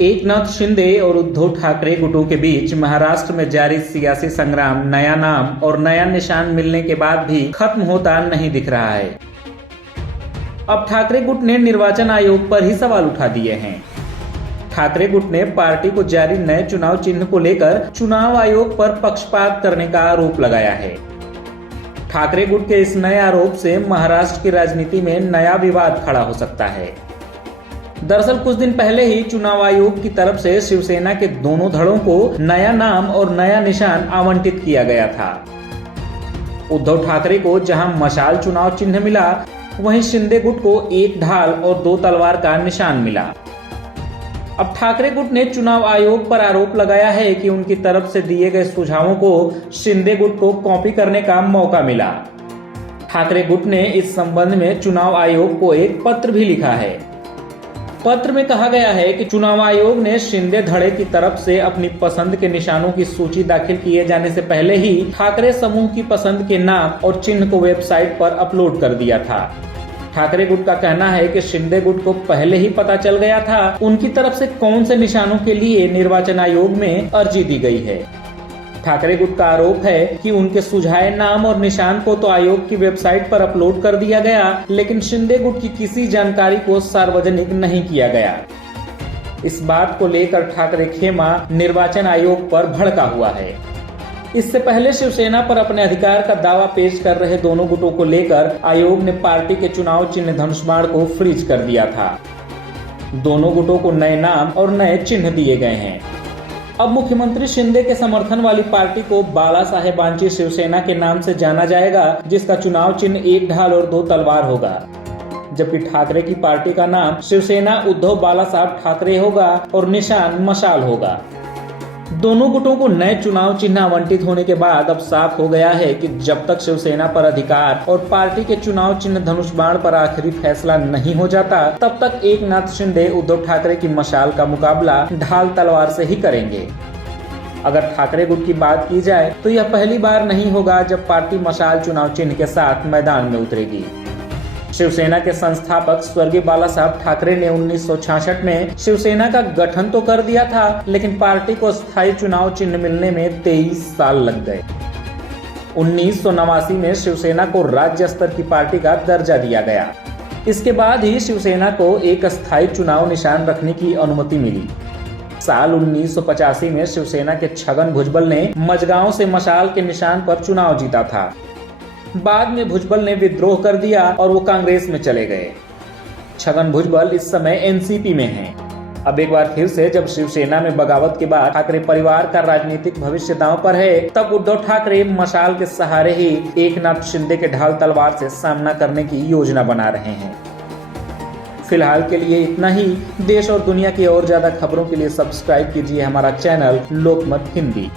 एकनाथ शिंदे और उद्धव ठाकरे गुटों के बीच महाराष्ट्र में जारी सियासी संग्राम नया नाम और नया निशान मिलने के बाद भी खत्म होता नहीं दिख रहा है। अब ठाकरे गुट ने निर्वाचन आयोग पर ही सवाल उठा दिए हैं। ठाकरे गुट ने पार्टी को जारी नए चुनाव चिन्ह को लेकर चुनाव आयोग पर पक्षपात करने का आरोप लगाया है। ठाकरे गुट के इस नए आरोप से महाराष्ट्र की राजनीति में नया विवाद खड़ा हो सकता है। दरअसल कुछ दिन पहले ही चुनाव आयोग की तरफ से शिवसेना के दोनों धड़ों को नया नाम और नया निशान आवंटित किया गया था। उद्धव ठाकरे को जहां मशाल चुनाव चिन्ह मिला, वहीं शिंदे गुट को एक ढाल और दो तलवार का निशान मिला। अब ठाकरे गुट ने चुनाव आयोग पर आरोप लगाया है कि उनकी तरफ से दिए गए सुझावों को शिंदे गुट को कॉपी करने का मौका मिला। ठाकरे गुट ने इस संबंध में चुनाव आयोग को एक पत्र भी लिखा है। पत्र में कहा गया है कि चुनाव आयोग ने शिंदे धड़े की तरफ से अपनी पसंद के निशानों की सूची दाखिल किए जाने से पहले ही ठाकरे समूह की पसंद के नाम और चिन्ह को वेबसाइट पर अपलोड कर दिया था। ठाकरे गुट का कहना है कि शिंदे गुट को पहले ही पता चल गया था उनकी तरफ से कौन से निशानों के लिए निर्वाचन आयोग में अर्जी दी गई है। ठाकरे गुट का आरोप है कि उनके सुझाए नाम और निशान को तो आयोग की वेबसाइट पर अपलोड कर दिया गया, लेकिन शिंदे गुट की किसी जानकारी को सार्वजनिक नहीं किया गया। इस बात को लेकर ठाकरे खेमा निर्वाचन आयोग पर भड़का हुआ है। इससे पहले शिवसेना पर अपने अधिकार का दावा पेश कर रहे दोनों गुटों को लेकर आयोग ने पार्टी के चुनाव चिन्ह धनुष बाण को फ्रीज कर दिया था। दोनों गुटों को नए नाम और नए चिन्ह दिए गए हैं। अब मुख्यमंत्री शिंदे के समर्थन वाली पार्टी को बाला साहेबांची शिवसेना के नाम से जाना जाएगा, जिसका चुनाव चिन्ह एक ढाल और दो तलवार होगा, जबकि ठाकरे की पार्टी का नाम शिवसेना उद्धव बाला साहब ठाकरे होगा और निशान मशाल होगा। दोनों गुटों को नए चुनाव चिन्ह आवंटित होने के बाद अब साफ हो गया है कि जब तक शिवसेना पर अधिकार और पार्टी के चुनाव चिन्ह धनुष बाण पर आखिरी फैसला नहीं हो जाता, तब तक एकनाथ शिंदे उद्धव ठाकरे की मशाल का मुकाबला ढाल तलवार से ही करेंगे। अगर ठाकरे गुट की बात की जाए तो यह पहली बार नहीं होगा जब पार्टी मशाल चुनाव चिन्ह के साथ मैदान में उतरेगी। शिवसेना के संस्थापक स्वर्गीय बाला साहब ठाकरे ने 1966 में शिवसेना का गठन तो कर दिया था, लेकिन पार्टी को स्थायी चुनाव चिन्ह मिलने में 23 साल लग गए। 1989 में शिवसेना को राज्य स्तर की पार्टी का दर्जा दिया गया। इसके बाद ही शिवसेना को एक स्थायी चुनाव निशान रखने की अनुमति मिली। साल 1985 में शिवसेना के छगन भुजबल ने मजगांव से मशाल के निशान पर चुनाव जीता था। बाद में भुजबल ने विद्रोह कर दिया और वो कांग्रेस में चले गए। छगन भुजबल इस समय एनसीपी में हैं। अब एक बार फिर से जब शिवसेना में बगावत के बाद ठाकरे परिवार का राजनीतिक भविष्य दांव पर है, तब उद्धव ठाकरे मशाल के सहारे ही एकनाथ शिंदे के ढाल तलवार से सामना करने की योजना बना रहे हैं। फिलहाल के लिए इतना ही। देश और दुनिया की और ज्यादा खबरों के लिए सब्सक्राइब कीजिए हमारा चैनल लोकमत हिंदी।